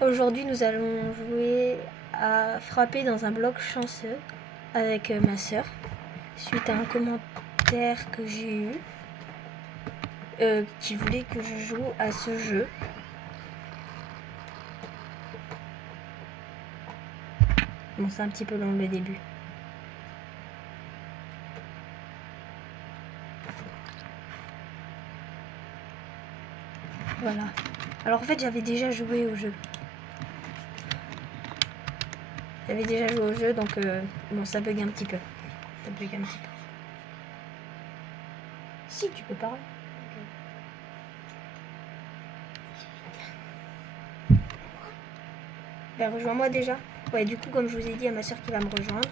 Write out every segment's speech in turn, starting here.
Aujourd'hui, nous allons jouer à frapper dans un bloc chanceux avec ma soeur, suite à un commentaire que j'ai eu qui voulait que je joue à ce jeu. Bon, c'est un petit peu long le début. Voilà. Alors en fait, j'avais déjà joué au jeu. Donc bon, ça bug un petit peu. Si, tu peux parler. Okay. Ben, rejoins-moi déjà. Ouais, du coup, comme je vous ai dit à ma soeur qui va me rejoindre.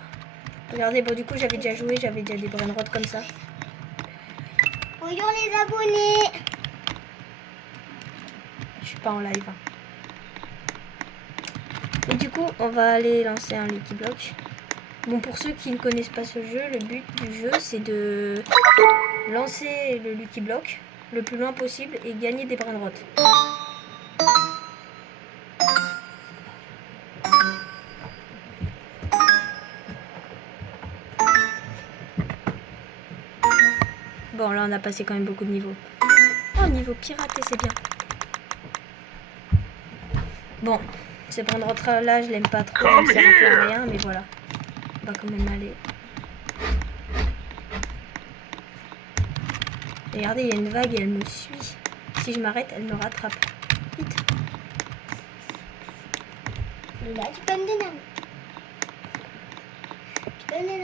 Regardez, bon, du coup, j'avais déjà joué, j'avais déjà des brain rot comme ça. Bonjour les abonnés. Je suis pas en live. Et du coup, on va aller lancer un Lucky Block. Bon, pour ceux qui ne connaissent pas ce jeu, le but du jeu, c'est de lancer le Lucky Block le plus loin possible et gagner des brain rot. Bon, là, on a passé quand même beaucoup de niveaux. Oh, niveau piraté, c'est bien. Bon, ce brain rot là, je l'aime pas trop, ça sert un peu à rien, mais voilà. On va quand même aller. Regardez, il y a une vague et elle me suit. Si je m'arrête, elle me rattrape. Vite. Là, tu peux me donner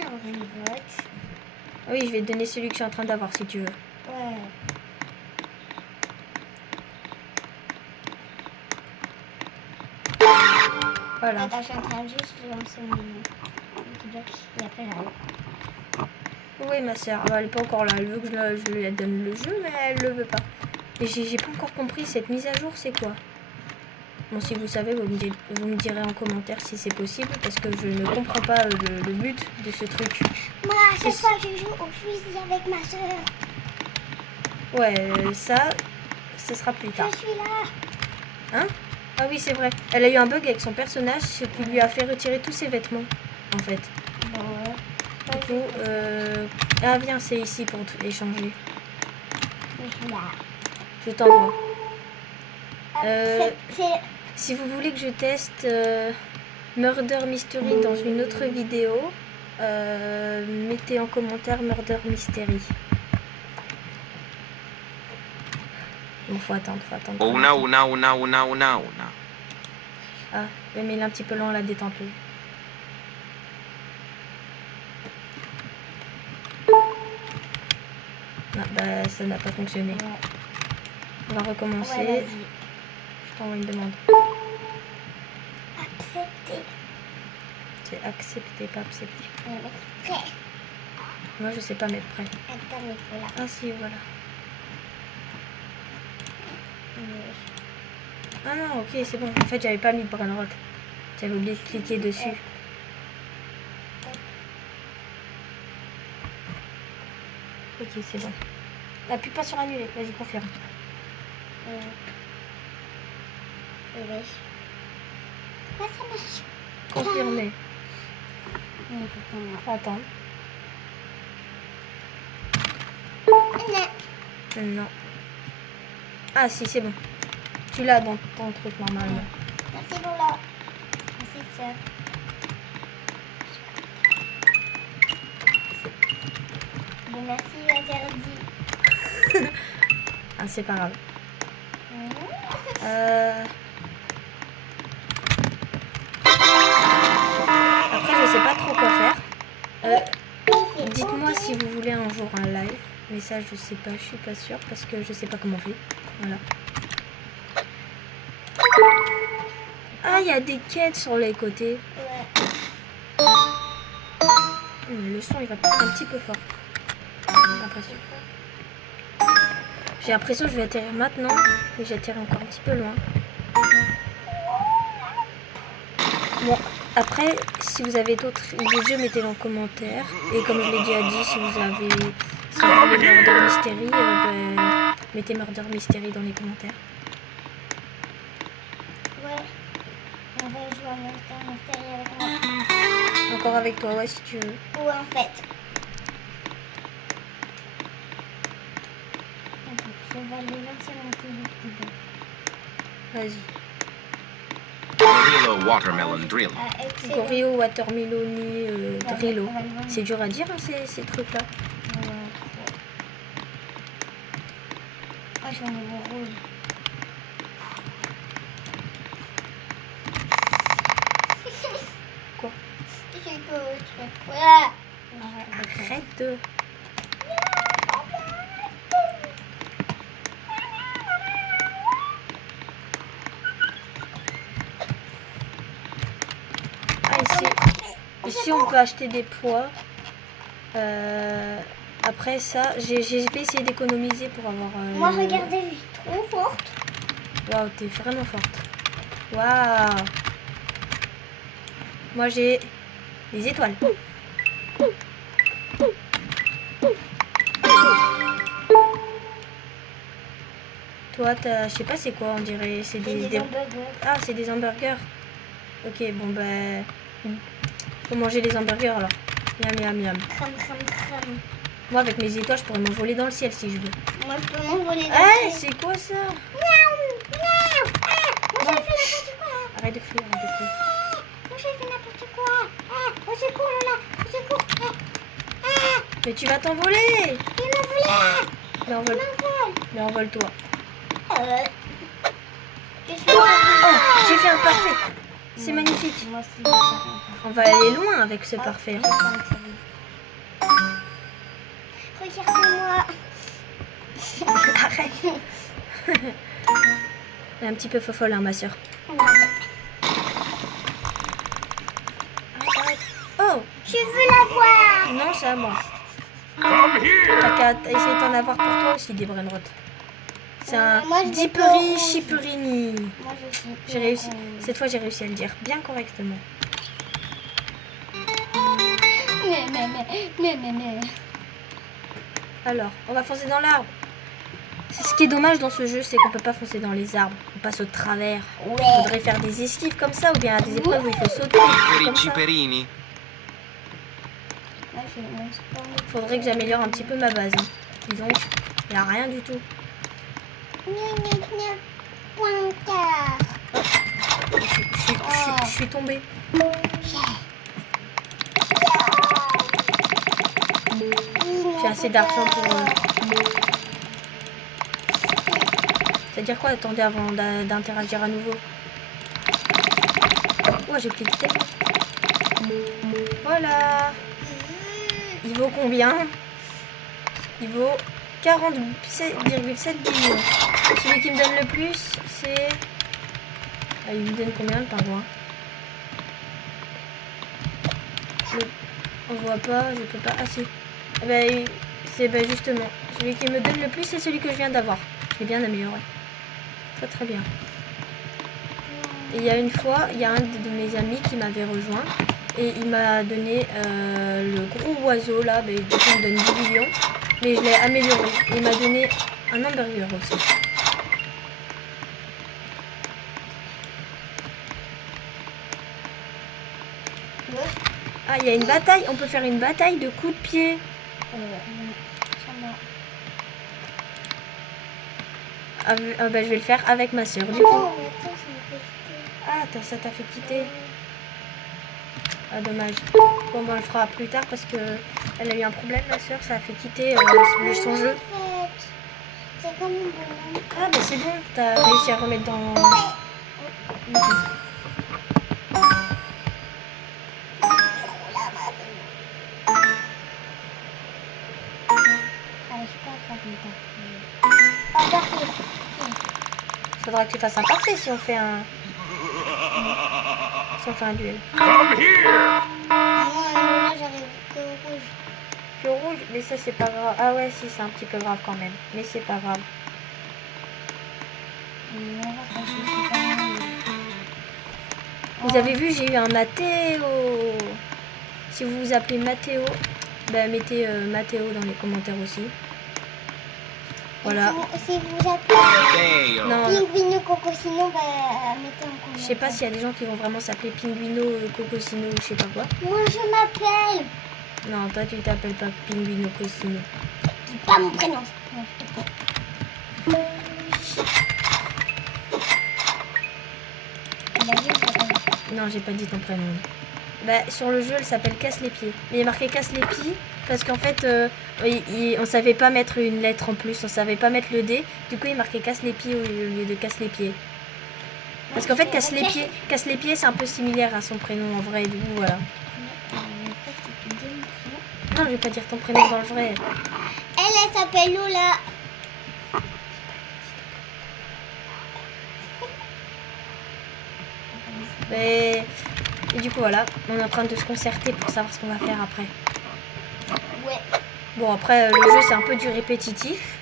un brain rot. Oui, je vais te donner celui que je suis en train d'avoir si tu veux. Ouais. Voilà. Attends, je suis en train de juste lancer mon petit bloc et après j'arrive. Oui, ma soeur, elle n'est pas encore là. Elle veut que je lui donne le jeu, mais elle le veut pas. Et j'ai pas encore compris, cette mise à jour, c'est quoi? Bon, si vous savez, vous me direz en commentaire si c'est possible, parce que je ne comprends pas le but de ce truc. Moi, à chaque fois, je joue au fusil avec ma soeur. Ouais, ça sera plus tard. Je suis là. Hein? Ah oui, c'est vrai. Elle a eu un bug avec son personnage, ce qui lui a fait retirer tous ses vêtements, en fait. Bon, ouais. Du coup, ah viens, c'est ici pour échanger. Je suis là. Je t'envoie. C'est... Si vous voulez que je teste Murder Mystery dans une autre vidéo, mettez en commentaire Murder Mystery. Bon, faut attendre. Oh no. Ah, mais il est un petit peu lent la détente. Non, bah ça n'a pas fonctionné. Ouais. On va recommencer. Ouais, je t'envoie une demande. Accepter. C'est accepter, pas accepter. Prêt. Moi je sais pas mettre prêt. Attends, mais faut là. Ah si, voilà. Ah non, ok, c'est bon. En fait, j'avais pas mis de brain rot. J'avais oublié de cliquer dessus. Ok, c'est bon. Appuie pas sur annuler. Vas-y, confirme. Oui. Quoi, ça marche? Confirmer. Attends. Non. Ah si, c'est bon. Tu l'as dans ton truc normalement. Merci Lola. Merci sœur. Merci interdit. Ah, c'est pas grave. Après, je sais pas trop quoi faire. Dites-moi si vous voulez un jour un live. Mais ça, je sais pas, je suis pas sûre parce que je sais pas comment on fait. Voilà. Ah, il y a des quêtes sur les côtés. Ouais. Le son, il va peut-être un petit peu fort. J'ai l'impression que je vais atterrir maintenant, mais j'atterris encore un petit peu loin. Bon, après, si vous avez d'autres jeux, mettez-les en commentaire. Et comme je l'ai déjà dit, si vous voulez Murder Mystery, mettez Murder Mystery dans les commentaires. Ouais. va jouer à Monster avec moi. Encore avec toi, ouais, si tu veux. Ou en fait. Je vais aller lancer mon téléphone. Vas-y. Gorilla watermelon drill. Excellent. Gorio, Watermeloni, Drillo. On va le vendre. C'est dur à dire, hein, ces trucs-là. Moi, je vais en avoir rouge. Quoi? Je fais quoi? Arrête de... Ah, ici, on peut acheter des pois. Après ça, je vais essayer d'économiser pour avoir... Moi, regardez, je suis trop forte. Waouh, t'es vraiment forte. Waouh. Moi, j'ai des étoiles. Toi, t'as... Je sais pas c'est quoi, on dirait... C'est J'ai des hamburgers. Ah, c'est des hamburgers. Ok, bon, ben... Faut manger les hamburgers, alors. Miam, miam, miam. Crème, crème, crème. Moi, avec mes étoiles, je pourrais m'envoler dans le ciel si je veux. Moi, je peux m'envoler dans Eh, le ciel. c'est quoi ça? Moi, j'ai fait n'importe quoi. Arrête de crier, arrête de crier. Moi, j'ai fait n'importe quoi. Au secours, Lola. Au secours. Mais tu vas t'envoler. Il m'a volé. Mais envole... Il m'envole. Mais envole-toi. Je suis Oh, j'ai fait un parfait. C'est magnifique. Moi aussi, On va aller loin avec ce parfait. hein. Regardez-moi. Arrête. Elle est un petit peu fofolle, hein, ma soeur. Arrête. Oh, Je veux la voir. non, c'est à moi. T'as qu'à essayer d'en avoir pour toi aussi des brainrots. C'est un Moi, je vais pas Diperi rouge. Chiperini. Moi, je suis. J'ai réussi. Cette fois, j'ai réussi à le dire bien correctement. Mais. Alors, on va foncer dans l'arbre. C'est ce qui est dommage dans ce jeu, c'est qu'on peut pas foncer dans les arbres. On passe au travers. On Ouais. devrait faire des esquives comme ça ou bien des épreuves où il faut sauter Per i comme ça. ciperini. Moi, je mon sport. Faudrait que j'améliore un petit peu ma base. Hein. Disons, il n'y a rien du tout. Pointeur. Je suis tombée. J'ai assez d'argent pour... C'est-à-dire quoi? Attendez avant d'interagir à nouveau. Ouais, j'ai cliqué tellement. Voilà. Il vaut combien? Il vaut 47,7 millions. Celui qui me donne le plus, c'est... Ah, il me donne combien le pingouin? On voit pas, je peux pas... Ah si. Eh ben, c'est justement. Celui qui me donne le plus, c'est celui que je viens d'avoir. Je l'ai bien amélioré. Très très bien. Et il y a une fois, il y a un de mes amis qui m'avait rejoint. Et il m'a donné le gros oiseau là. Ben, il me donne 10 millions. Mais je l'ai amélioré. Et il m'a donné un hamburger aussi. Ah, il y a une bataille. On peut faire une bataille de coups de pied. Ah, ben, je vais le faire avec ma soeur. Du coup. Ah, ça t'a fait quitter. Ah, dommage. Bon, ben, on le fera plus tard parce que elle a eu un problème, ma soeur. Ça a fait quitter son jeu. C'est comme une bonne. Ah, ben c'est bon. T'as réussi à remettre dans... Faudra que tu fasses un parfait si on fait un... Si on fait un duel. Come here. Moi, j'arrive que au rouge. Puis au rouge, mais ça c'est pas grave. Ah ouais, si, c'est un petit peu grave quand même. Mais c'est pas grave. Vous avez vu, j'ai eu un Mathéo. Si vous vous appelez Mathéo, ben mettez Mathéo dans les commentaires aussi. Voilà. Si vous appelez Deo. Non, Pinguino Cocosino, bah, mettez en commentaire. je sais pas s'il y a des gens qui vont vraiment s'appeler Pinguino, Cocosino ou je sais pas quoi. Moi, je m'appelle. Non, toi tu t'appelles pas Pinguino Cocosino. Dis pas mon prénom. Non, s'il te plaît. Bah, je sais Non, j'ai pas dit ton prénom. Bah, sur le jeu, elle s'appelle Casse les pieds. Mais il est marqué Casse les pieds parce qu'en fait, on savait pas mettre une lettre en plus, on savait pas mettre le D. Du coup, il marquait Casse les pieds au lieu de Casse les pieds. Parce qu'en fait, Casse les pieds, c'est un peu similaire à son prénom en vrai. Du coup, voilà. Non, je vais pas dire ton prénom dans le vrai. Elle s'appelle Lola. Et du coup, voilà, on est en train de se concerter pour savoir ce qu'on va faire après. Ouais. Bon, après, le jeu, c'est un peu du répétitif.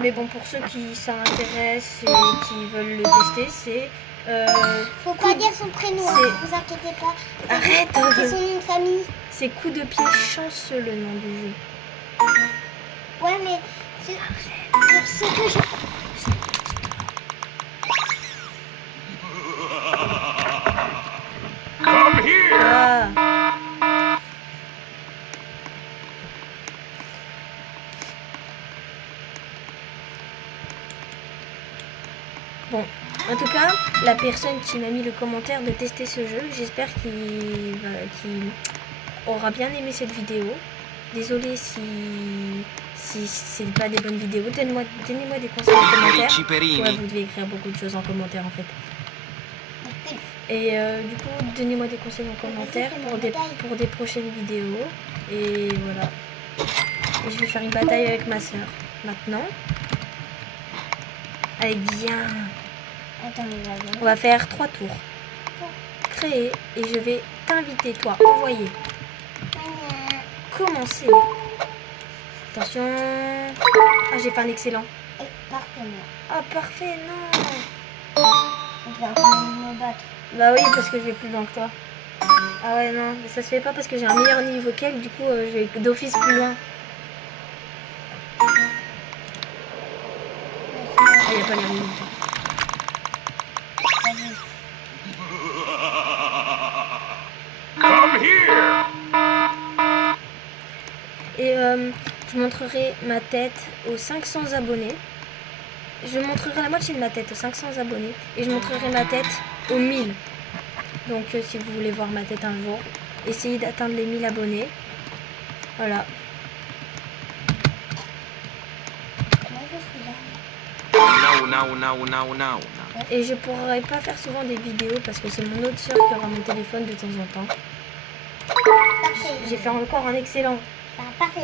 Mais bon, pour ceux qui s'intéressent et qui veulent le tester, c'est... Faut pas dire son prénom, hein, c'est- vous inquiétez pas. Arrête. C'est son nom de famille. C'est Coup de pied chanceux, le nom du jeu. Ouais, mais ce que je... Come here. Ah. Bon, en tout cas, la personne qui m'a mis le commentaire de tester ce jeu, j'espère qu'il aura bien aimé cette vidéo. Désolée si c'est pas des bonnes vidéos. Donnez-moi des conseils en commentaire. Ouais, Ciperini. vous devez écrire beaucoup de choses en commentaire en fait. Et du coup, donnez-moi des conseils en commentaire pour des prochaines vidéos. Et voilà. Et je vais faire une bataille avec ma soeur maintenant. Allez, viens. Attends, On va faire 3 tours. Créer et je vais t'inviter, toi. Envoyer. Commencer. Attention. Ah, j'ai fait un excellent. Parfaitement. Ah, parfait, non. On va quand même me battre. Bah oui, parce que je vais plus loin que toi. Ah ouais, non, ça se fait pas parce que j'ai un meilleur niveau qu'elle, du coup, je vais d'office plus loin. Ah, il n'y a pas les résultats. Come here. Et je montrerai ma tête aux 500 abonnés. Je montrerai la moitié de ma tête aux 500 abonnés. Et je montrerai ma tête aux 1000. Donc si vous voulez voir ma tête un jour, essayez d'atteindre les 1000 abonnés. Voilà. Moi, je suis là. No. Et je pourrai pas faire souvent des vidéos parce que c'est mon autre soeur qui aura mon téléphone de temps en temps. Parfait. J'ai fait encore un excellent. Parfait.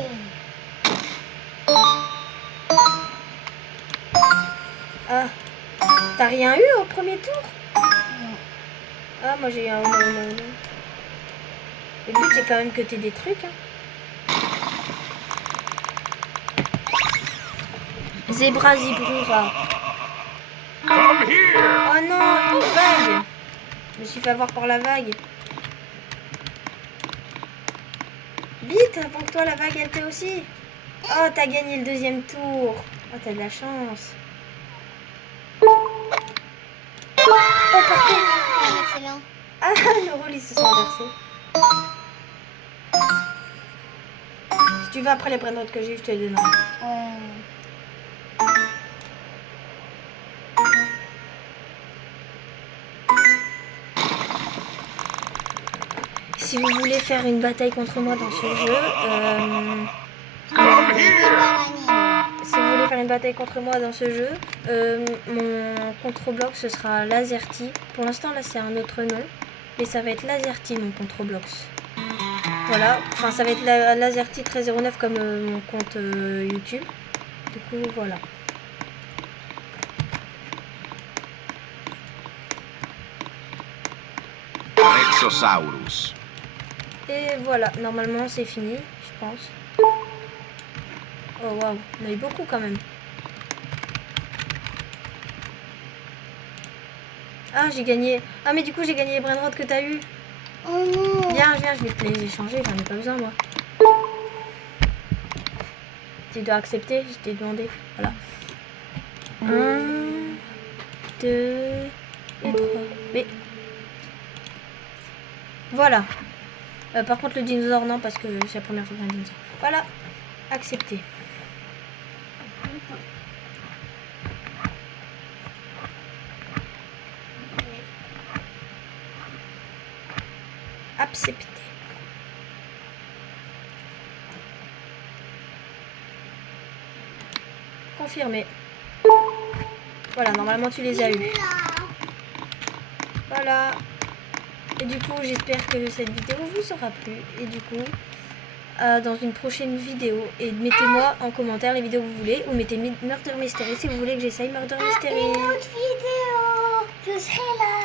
Ah, t'as rien eu au premier tour? Non. Ah, moi j'ai eu un non. Le but c'est quand même que t'aies des trucs. Hein. Zebra Zibrura. Come here. Oh non, une vague. Je me suis fait avoir par la vague. Vite, avant que toi la vague elle t'ait aussi. Oh, t'as gagné le deuxième tour. Oh, t'as de la chance. Oh, parfait. Excellent. Ah, le rôle ils se sont inversés. Si tu veux après les brainrots que j'ai eu, je te les donnerai. Si vous voulez faire une bataille contre moi dans ce jeu, Come Je here. vais pas gagner. si vous voulez faire une bataille contre moi dans ce jeu, mon contre-bloc ce sera Lazerty. Pour l'instant là c'est un autre nom, mais ça va être Lazerty mon contre-blox. Voilà, enfin ça va être Lazerty 1309 comme mon compte YouTube. Du coup voilà. Rexosaurus. Et voilà, normalement c'est fini, je pense. Oh waouh, on a eu beaucoup quand même. Ah, j'ai gagné. Ah, mais du coup, j'ai gagné les brainrots que t'as eu. Oh non. Viens, je vais te les échanger, j'en ai pas besoin moi. Tu dois accepter, je t'ai demandé. Voilà. 1, 2 et 3. Mais... Voilà. Par contre, le dinosaure, non, parce que c'est la première fois qu'un dinosaure. Voilà. Accepté. Accepté. Confirmé. Voilà, normalement tu les as eu. Voilà. Et du coup, j'espère que cette vidéo vous aura plu. Et du coup, dans une prochaine vidéo, et mettez-moi en commentaire les vidéos que vous voulez. Ou mettez Murder Mystery si vous voulez que j'essaye Murder Mystery. Une autre vidéo. Je serai là.